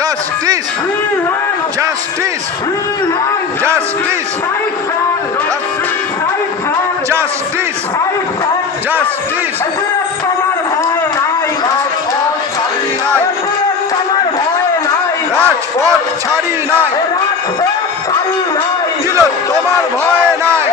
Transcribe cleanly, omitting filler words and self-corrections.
Justice! Justice! Justice! Justice! Justice! রাজপথ ছাড়ি নাই, তিলক তোমার ভয় নাই।